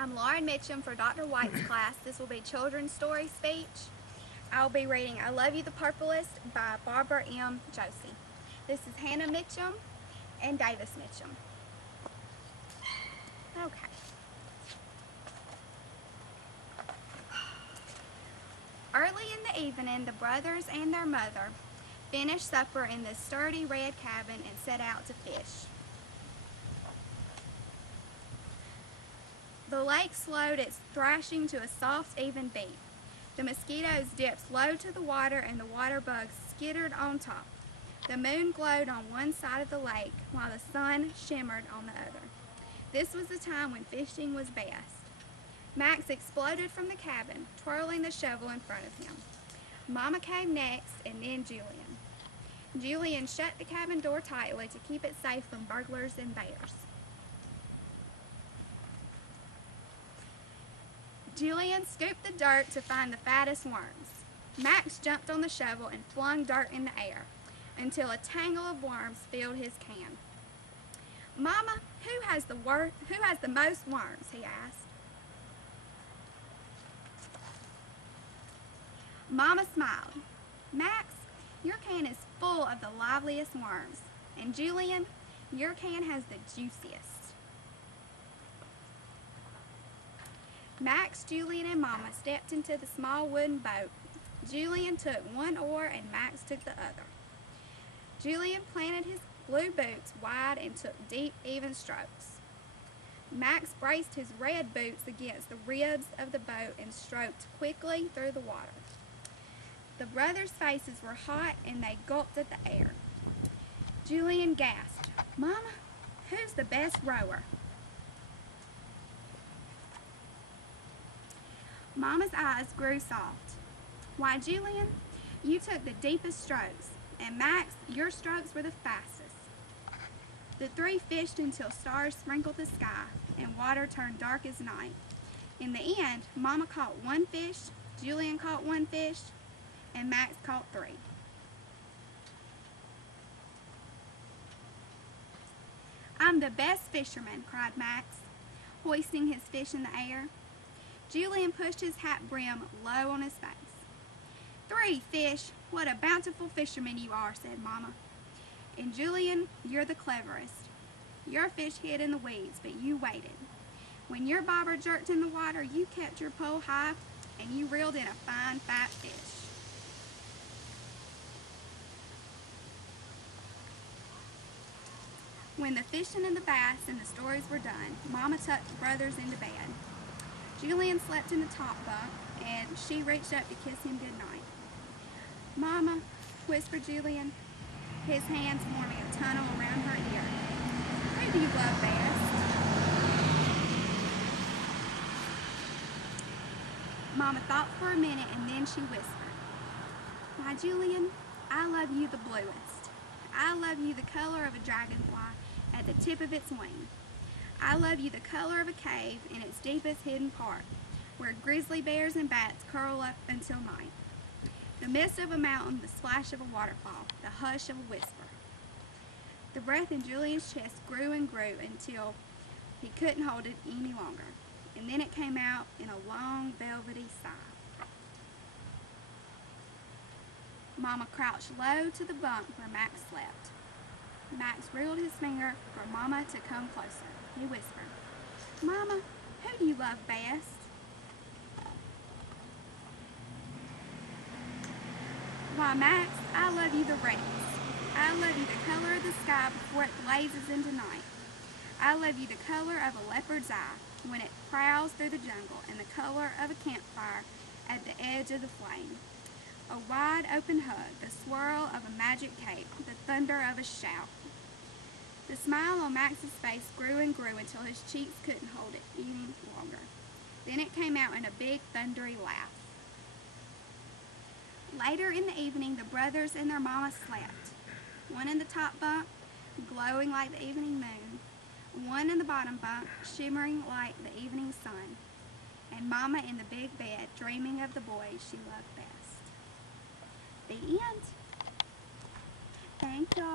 I'm Lauren Mitcham for Dr. White's class. This will be children's story speech. I'll be reading I Love You the Purplest by Barbara M. Josie. This is Hannah Mitcham and Davis Mitcham. Okay. Early in the evening, the brothers and their mother finished supper in the sturdy red cabin and set out to fish. The lake slowed its thrashing to a soft, even beat. The mosquitoes dipped low to the water and the water bugs skittered on top. The moon glowed on one side of the lake while the sun shimmered on the other. This was the time when fishing was best. Max exploded from the cabin, twirling the shovel in front of him. Mama came next, and then Julian. Julian shut the cabin door tightly to keep it safe from burglars and bears. Julian scooped the dirt to find the fattest worms. Max jumped on the shovel and flung dirt in the air until a tangle of worms filled his can. "Mama, who has the most worms?" he asked. Mama smiled. "Max, your can is full of the liveliest worms, and Julian, your can has the juiciest." Max, Julian, and Mama stepped into the small wooden boat. Julian took one oar and Max took the other. Julian planted his blue boots wide and took deep, even strokes. Max braced his red boots against the ribs of the boat and stroked quickly through the water. The brothers' faces were hot and they gulped at the air. Julian gasped, "Mama, who's the best rower?" Mama's eyes grew soft. "Why, Julian, you took the deepest strokes, and Max, your strokes were the fastest." The three fished until stars sprinkled the sky and water turned dark as night. In the end, Mama caught one fish, Julian caught one fish, and Max caught 3. "I'm the best fisherman," cried Max, hoisting his fish in the air. Julian pushed his hat brim low on his face. 3 fish! What a bountiful fisherman you are," said Mama. "And Julian, you're the cleverest. Your fish hid in the weeds, but you waited. When your bobber jerked in the water, you kept your pole high, and you reeled in a fine, fat fish." When the fishing and the baths and the stories were done, Mama tucked the brothers into bed. Julian slept in the top bunk, and she reached up to kiss him goodnight. "Mama," whispered Julian, his hands forming a tunnel around her ear, "who do you love best?" Mama thought for a minute, and then she whispered, "Why, Julian, I love you the bluest. I love you the color of a dragonfly at the tip of its wing. I love you the color of a cave in its deepest hidden part, where grizzly bears and bats curl up until night. The mist of a mountain, the splash of a waterfall, the hush of a whisper." The breath in Julian's chest grew and grew until he couldn't hold it any longer, and then it came out in a long, velvety sigh. Mama crouched low to the bunk where Max slept. Max wriggled his finger for Mama to come closer. He whispered, "Mama, who do you love best?" "Why, Max, I love you the reddest. I love you the color of the sky before it blazes into night. I love you the color of a leopard's eye when it prowls through the jungle, and the color of a campfire at the edge of the flame. A wide open hug, the swirl of a magic cape, the thunder of a shout." The smile on Max's face grew and grew until his cheeks couldn't hold it any longer. Then it came out in a big, thundery laugh. Later in the evening, the brothers and their mama slept. One in the top bunk, glowing like the evening moon. One in the bottom bunk, shimmering like the evening sun. And Mama in the big bed, dreaming of the boys she loved best. The end. Thank y'all.